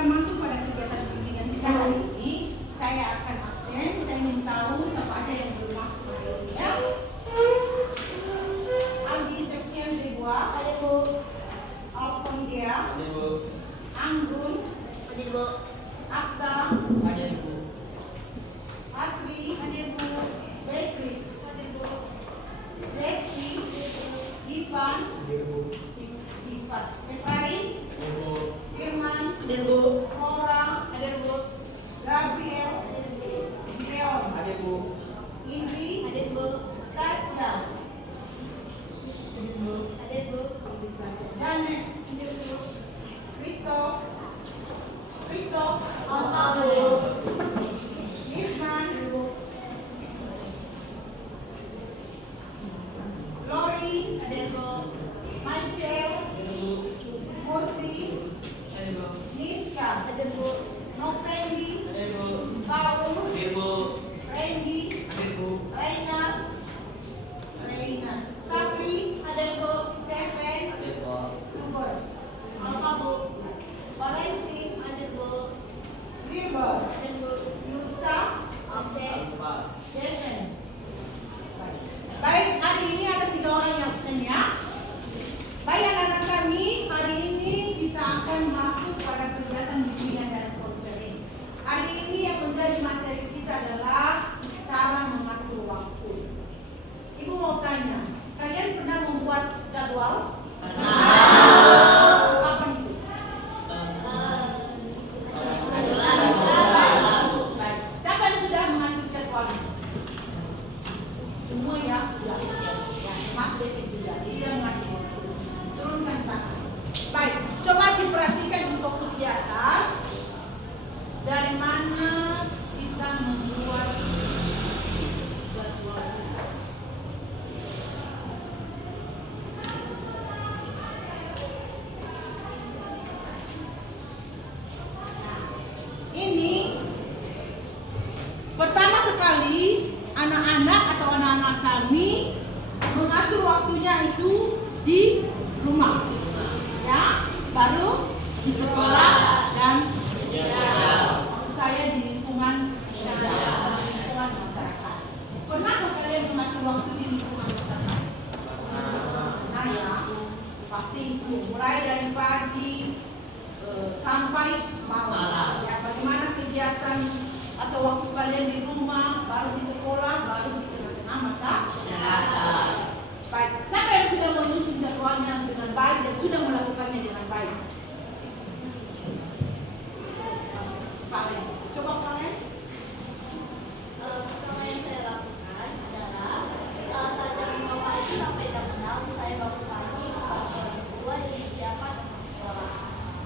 kita masuk pada kegiatan bimbingan kita hari ini, saya akan absen. Saya ingin tahu siapa ada yang belum masuk hari ini ya. Aldi Septian Zebua. Ada Bu. Alfondia. Ada Bu. Anggun. Ada Bu. Akta. Ada Bu. Asri. Ada Bu. Beatrice. Ada Bu. Lesti. Ivan. Ada Bu. Dipas. Efraim. Ada Bu. Firman. Ada Bu. Nora. Ada Bu. Gabriel. Leon. Ada Bu. Indri. Ada Bu. Tasya. Ada Bu. Janet. Ada Bu. Christoph. Apa Bu? Isman. Lori. Ada Bu. Michael. Kursi. Ada Bu. Niska. Ada Bu. Novendi. Ada Bu. Paul. Ada Bu. Randy. Ada Bu. Reina. Safri. Ada Bu. Stephen. Ada Bu. Tubor. Apa Bu? Valentin. Ada Bu. Wilbur. Ada Bu. Yusta. Absen. Devin. Baik, hari ini ada 3 orang yang absen ya. Baik anak-anak kami, hari ini kita akan masuk pada kegiatan bimbingan dan konseling. Hari ini yang menjadi materi kita adalah cara mengatur waktu. Ibu mau tanya, kalian pernah membuat jadwal? Kapan itu? Baik. Siapa yang sudah mengatur jadwalnya? Semua ya sudah. Ya, Mas David juga sudah mengatur. Turunkan tangan. Baik, coba diperhatikan di fokus di atas. Dari mana kita membuat jadwal kita? Ini pertama sekali anak-anak atau anak-anak kami mengatur waktunya itu di rumah, ya, baru di sekolah dan waktu saya di lingkungan masyarakat. Pernahkah kalian mengatur waktu di lingkungan masyarakat? Nah ya, pasti itu mulai dari pagi sampai malam. Ya, bagaimana kegiatan atau waktu kalian di rumah, baru di sekolah, baru di tengah-tengah masyarakat. Baik, siapa yang sudah menyusun jadwalnya dengan baik dan sudah melakukannya dengan baik? Kalian, coba kalian. Pertama yang saya lakukan adalah saat jam 5 pagi sampai jam 6 saya bangun pagi, membantu orang tua dan disiapkan untuk sekolah.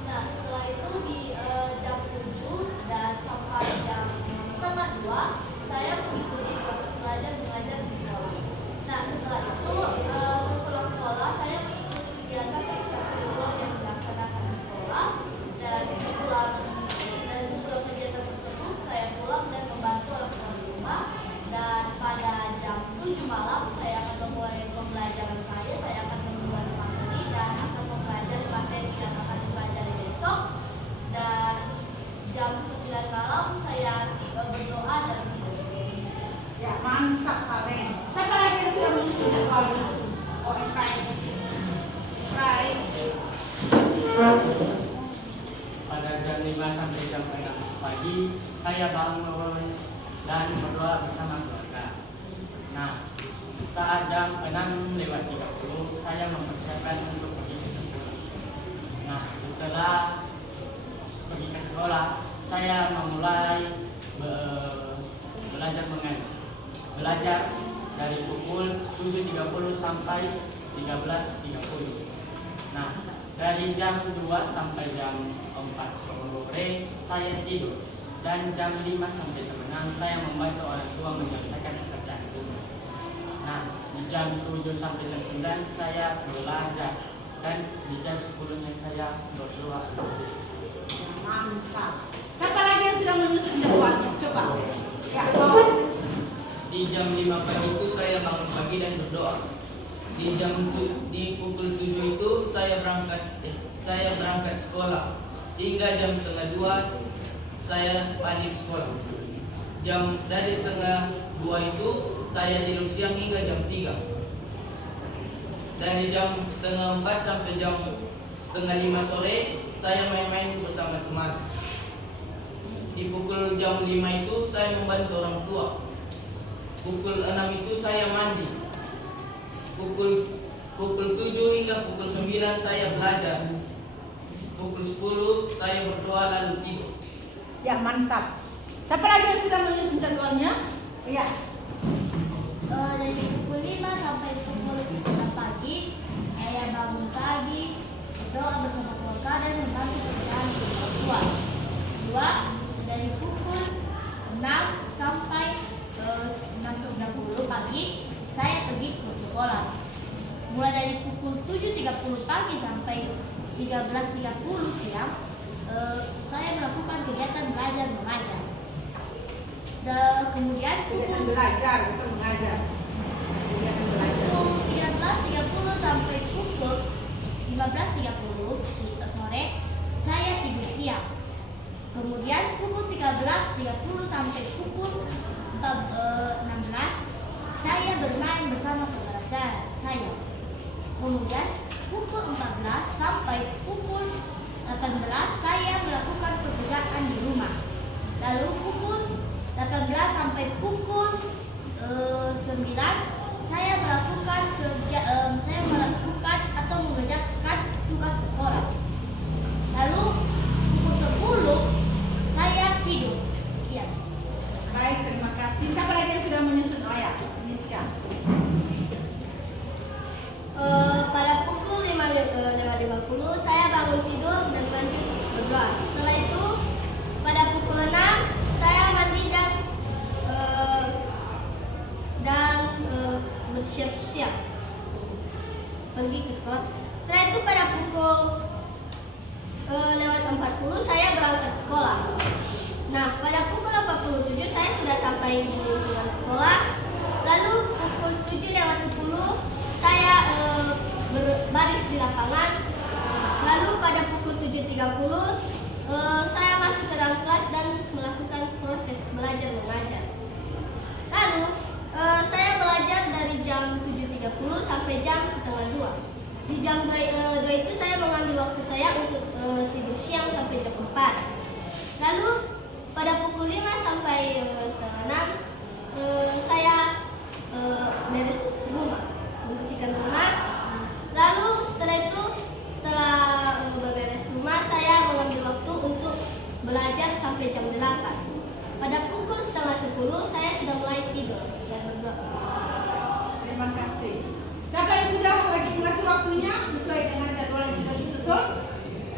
Nah setelah itu di jam 7 dan sampai jam setengah 2 saya mengikuti proses belajar mengajar di sekolah. Nah setelah itu sepulang sekolah saya mengikuti kegiatan ekstrakurikuler yang dilaksanakan di sekolah dan sebelum kegiatan tersebut saya pulang dan membantu orang tua di rumah. Dan pada jam 7 malam saya akan memulai pembelajaran saya akan menulis materi dan akan mempelajari materi yang akan dipelajari besok. Dan jam 9 malam saya berdoa dan tidur. Ya, mantap kalian. Siapa lagi yang sudah menyusun jadwalnya? Oh, Efraim. Pada jam 5 sampai jam 6 pagi saya bangun dan berdoa bersama keluarga. Nah, saat jam 6:30 saya mempersiapkan untuk pergi ke sekolah. Nah, setelah pergi ke sekolah saya memulai belajar dari pukul 7.30 sampai 13.30. Nah, dari jam 2 sampai jam 4 sore saya tidur, dan jam 5 sampai jam 6 saya membantu orang tua menyelesaikan pekerjaan rumah. Nah, di jam 7 sampai jam 9 saya belajar, dan di jam 10-nya saya berdoa. Mantap. Siapa lagi yang sudah menyusun jadwalnya? Coba. Ya, Tom. Di jam 5 pagi itu saya bangun pagi dan berdoa. Di pukul 7 itu saya berangkat sekolah. hingga jam setengah 2 saya balik sekolah. Dari setengah 2 itu saya tidur siang hingga jam 3. Dari jam setengah 4 sampai jam setengah 5 sore saya main-main bersama teman. Di pukul jam 5 itu saya membantu orang tua. Pukul 6 itu saya mandi. Pukul 7 hingga pukul 9 saya belajar. Pukul 10 saya berdoa lalu tidur. Ya, mantap. Siapa lagi yang sudah menyusun jadwalnya? Iya. Dari pukul 5 sampai pukul 6 pagi, saya bangun pagi, berdoa bersama keluarga dan membantu pekerjaan di rumah tua. 2. Dari pukul 6 sampai 6.30 pagi, saya pergi ke sekolah. Mulai dari pukul 7.30 pagi sampai 13.30 siang, saya melakukan kegiatan belajar mengajar. Dan kemudian Kegiatan pukul belajar, bukan mengajar. Kegiatan belajar. 13.30 sampai pukul 15.30 sore, saya tidur siang. Kemudian pukul 13.30 sampai pukul 16, saya bermain bersama saudara saya. Kemudian pukul 14 sampai pukul 18, saya melakukan pekerjaan di rumah. Lalu pukul 18 sampai pukul 9, saya melakukan atau mengerjakan tugas sekolah. Lalu pukul 10 saya tidur. Sekian. Baik, terima kasih. Siapa lagi yang sudah menyusun? Oh ya, Niska. Pada pukul 5.50 saya bangun tidur dan lanjut berdoa. Setelah itu pada pukul 6 saya mandi dan bersiap-siap pergi ke sekolah. Setelah itu pada pukul 40 saya berangkat sekolah. Nah, pada pukul 47 saya sudah sampai di lingkungan sekolah. Lalu pukul 7.10 saya berbaris di lapangan. Lalu pada pukul 7.30 saya masuk ke dalam kelas dan melakukan proses belajar mengajar. Lalu saya belajar dari jam 7.30 sampai jam setengah 2. Di jam 2 itu saya mengambil waktu saya untuk tidur siang sampai jam 4. Lalu pada pukul 5 sampai setengah 6 saya beres rumah, membersihkan rumah. Lalu setelah beres rumah saya mengambil waktu untuk belajar sampai jam 8. Pada pukul setengah 10 saya sudah mulai tidur dan berdoa. Terima kasih. Siapa yang sudah lagi mengatur waktunya sesuai dengan jadwal yang sudah disusun?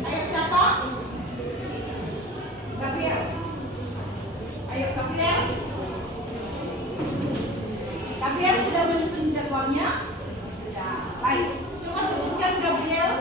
Ayo siapa? Gabriel. Ayo Gabriel. Gabriel sudah menyusun jadwalnya? Sudah. Baik. Coba sebutkan Gabriel.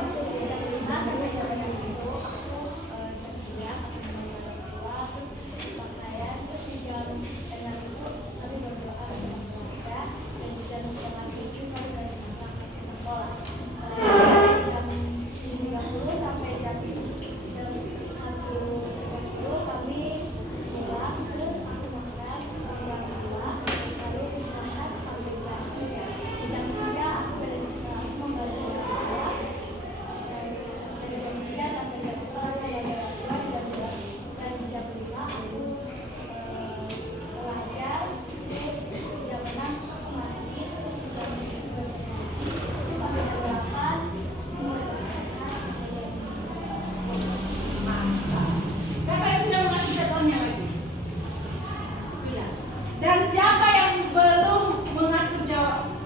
Dan siapa yang belum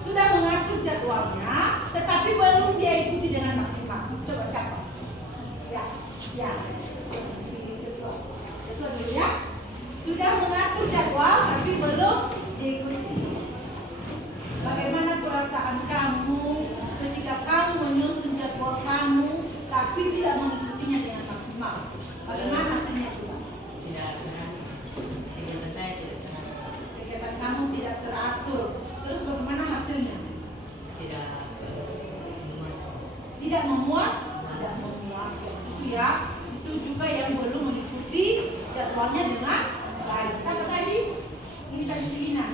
sudah mengatur jadwalnya, tetapi belum dia ikuti dengan maksimal? Coba siapa? Ya, ya. Betul ya? Sudah mengatur jadwal, tapi belum diikuti. Bagaimana perasaan kamu ketika kamu menyusun jadwal kamu, tapi tidak mengikutinya dengan maksimal? Bagaimana hasilnya itu? Kegiatan kamu tidak teratur. Terus bagaimana hasilnya? Tidak memuas. Itu ya. Itu juga juga yang belum mengikuti jadwalnya dengan baik. Siapa tadi? Ini tadi Lina,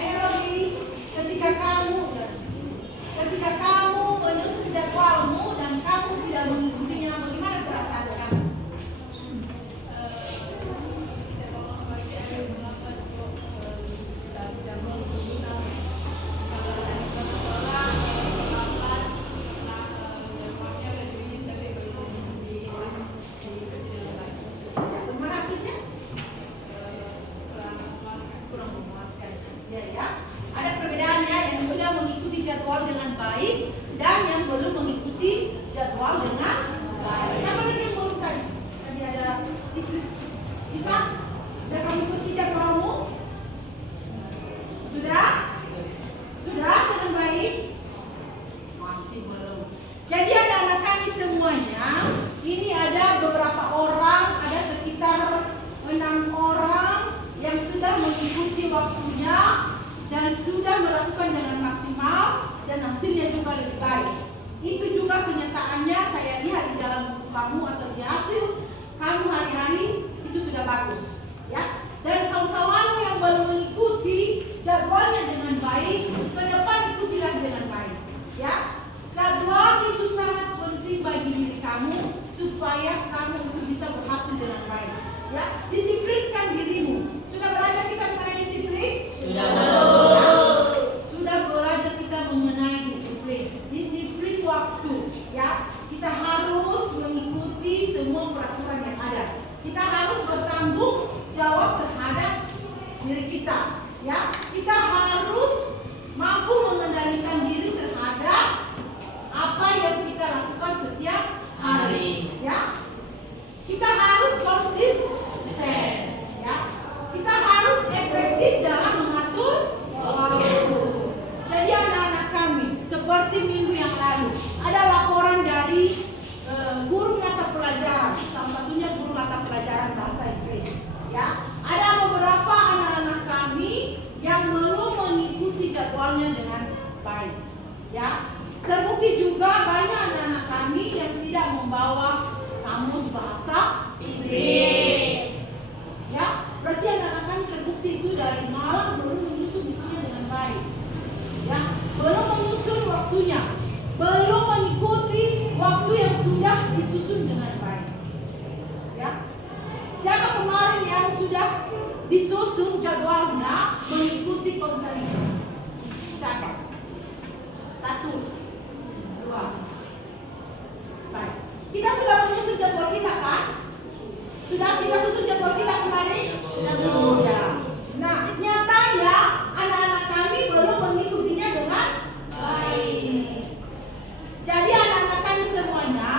ayo Lori. Ketika kamu menyusun jadwalmu dan kamu tidak mengikutinya, bagaimana perasaan kamu? Jadwal dengan baik dan yang belum mengikuti jadwal dengan baik. Siapa lagi yang belum tadi? Tadi ada siklus. Bisa? Sudah kamu ikuti jadwalmu? Sudah? Sudah dengan baik? Masih belum. Jadi anak-anak kami semuanya, ini ada beberapa orang, ada sekitar 6 orang yang sudah mengikuti waktunya dan sudah melakukan dengan maksimal dan hasilnya juga lebih baik. Itu juga kenyataannya saya lihat di dalam buku kamu atau di hasil kamu hari-hari itu sudah bagus, ya. Dan kawan-kawan yang belum mengikuti jadwalnya dengan baik, ke depan ikutilah dengan baik, ya. Jadwal itu sangat penting bagi diri kamu supaya kamu itu bisa berhasil dengan baik, ya. Disiplinkan dirimu. Sudah belajar kita mengenai disiplin? Sudah. Sudah belajar kita mengenai disiplin waktu, ya. Kita harus mengikuti semua peraturan yang ada. Kita harus bertanggung jawab terhadap diri kita, ya. Kita harus mampu mengendalikan diri terhadap apa yang kita lakukan setiap hari, ya. Kita harus konsisten, ya. Kita harus efektif dalam mengatur waktu. Jadi anak-anak kami, seperti minggu yang lalu, ada laporan dari guru mata pelajaran, salah satunya guru mata pelajaran bahasa Inggris, ya. Ada beberapa anak-anak kami yang belum mengikuti jadwalnya dengan baik, ya. Terbukti juga banyak anak-anak kami yang tidak membawa kamus bahasa Inggris, ya. Berarti anak-anak kami terbukti itu dari malam belum menyusun bukunya dengan baik, ya. Belum menyusun waktunya, belum mengikuti waktu yang sudah disusun dengan baik, ya. Siapa kemarin yang sudah disusun jadwalnya mengikuti konseling? Siapa? 1, 2. Baik. Kita sudah menyusun jadwal kita, kan? Sudah kita susun jadwal kita kemarin? Sudah. Nah, nyatanya anak-anak kami belum mengikutinya dengan baik. Jadi anak-anak kami semuanya,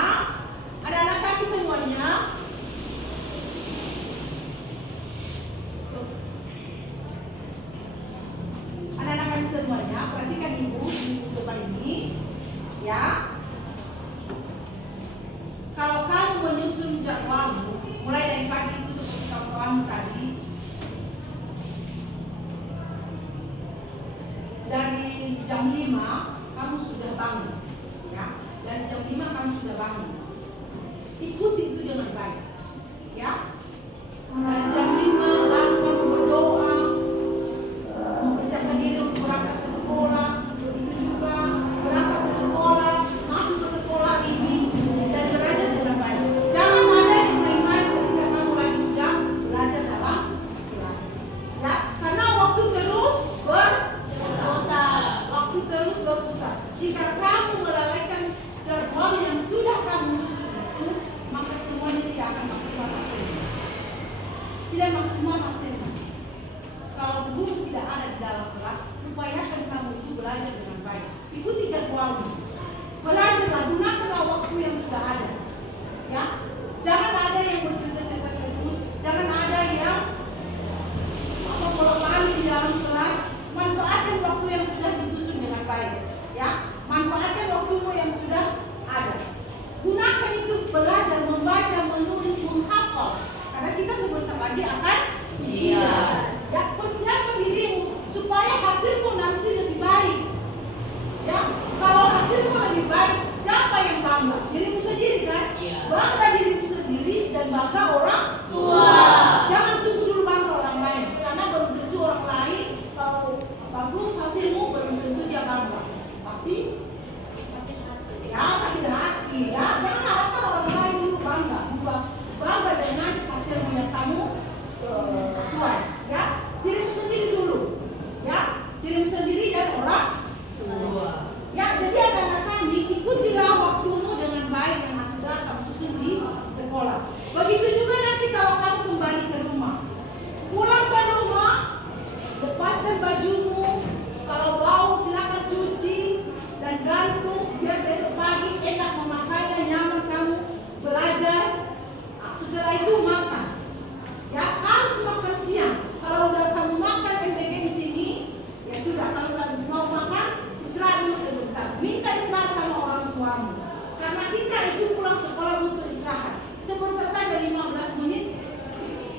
perhatikan ibu di depan ini, ya. Kalau kamu menyusun jadwalmu mulai dari pagi itu seperti kawan-kawan tadi, dari jam 5 kamu sudah bangun, ya. Dari jam 5 kamu sudah bangun. Ikuti itu dengan baik, ya. Dari jam 5 lalu kamu berdoa, mempersiapkan diri untuk berangkat ke sekolah. Begitu juga berangkat ke sekolah, masuk ke sekolah ini dan belajar dengan baik. Jangan ada yang main-main ketika kamu lagi sudah belajar dalam kelas, ya. Karena waktu terus berputar. Waktu terus berputar. Jika kamu melalaikan jadwal yang sudah kamu susun itu, maka semuanya tidak akan maksimal hasilnya. Tidak maksimal hasilnya. Kalau guru tidak ada di dalam kelas, upayakan kamu itu belajar dengan baik. Ikuti jadwalmu. Belajarlah, gunakanlah waktu yang sudah ada, ya. Jangan ada yang bercerita-cerita terus. Jangan ada yang bolak-balik di dalam kelas. Manfaatkan waktu yang sudah disusun dengan baik, ya. Manfaatkan waktumu yang sudah ada. Gunakan itu belajar, membaca, menulis, itu pulang sekolah untuk istirahat. Sebentar saja 15 menit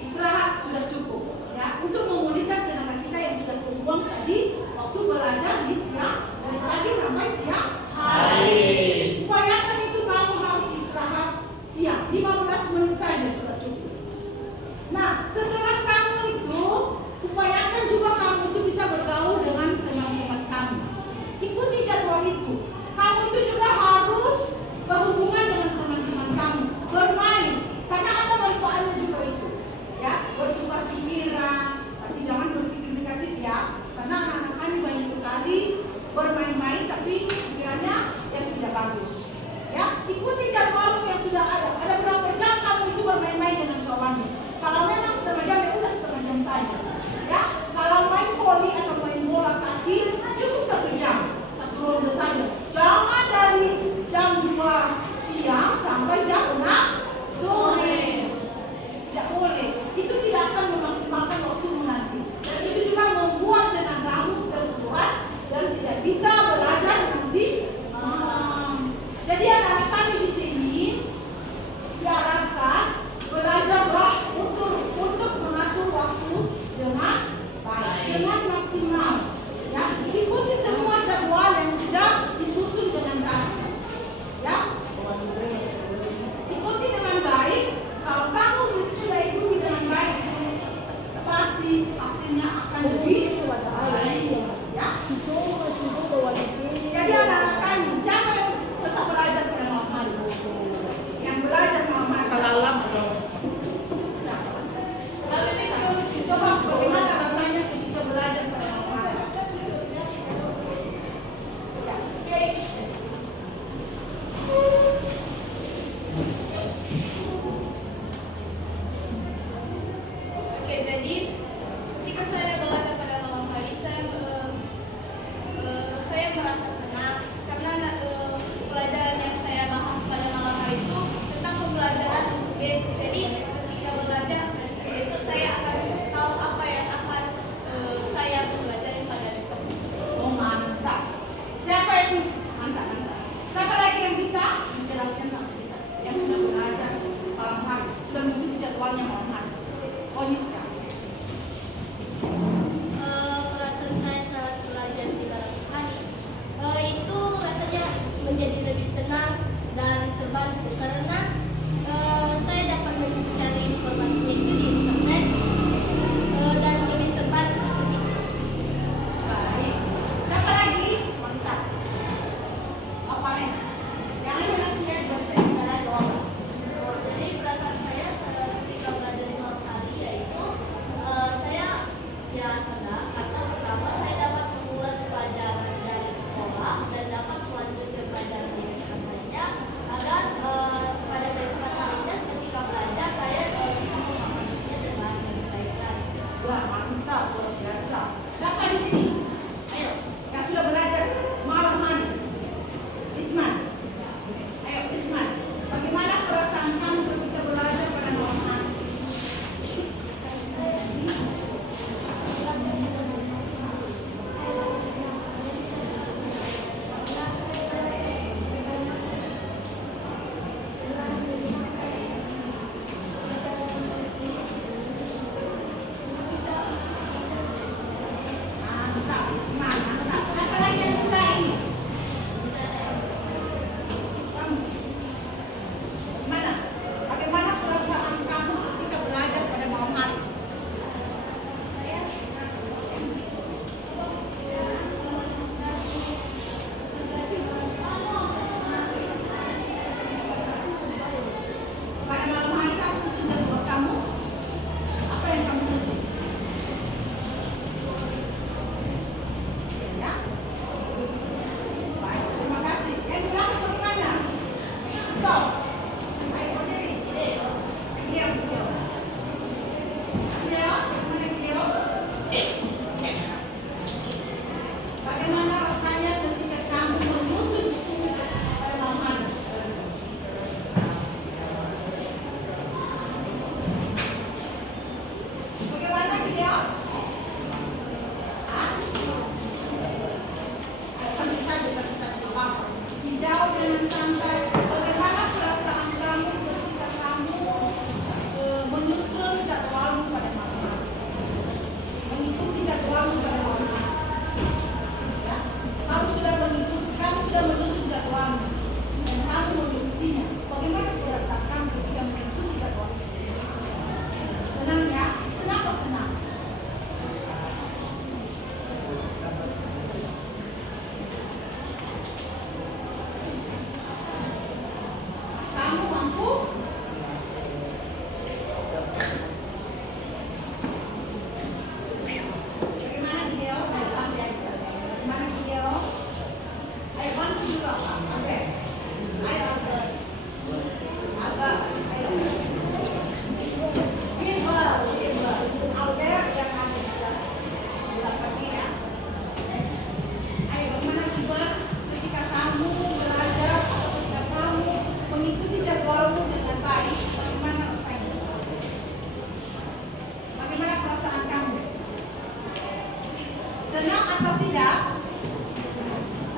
istirahat sudah cukup ya untuk memulihkan tenaga kita yang sudah terbuang tadi waktu belajar di siang dari pagi sampai siang hari. Upayakan itu kamu harus istirahat siang 15 menit saja sudah cukup. Nah, setelah kamu itu upayakan juga kamu itu bisa bergaul dengan teman-teman kamu. Ikuti jadwal itu. Kamu itu juga harus berhubungan dengan teman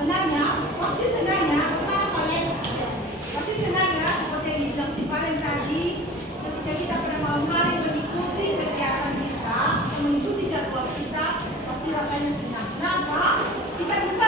senangnya, pasti senangnya, karena kalian pasti senangnya seperti yang dibilang si Valen tadi, ketika kita pada malam hari mengikuti kegiatan kita, mengikuti jadwal kita, pasti rasanya senang. Kenapa? Kita bisa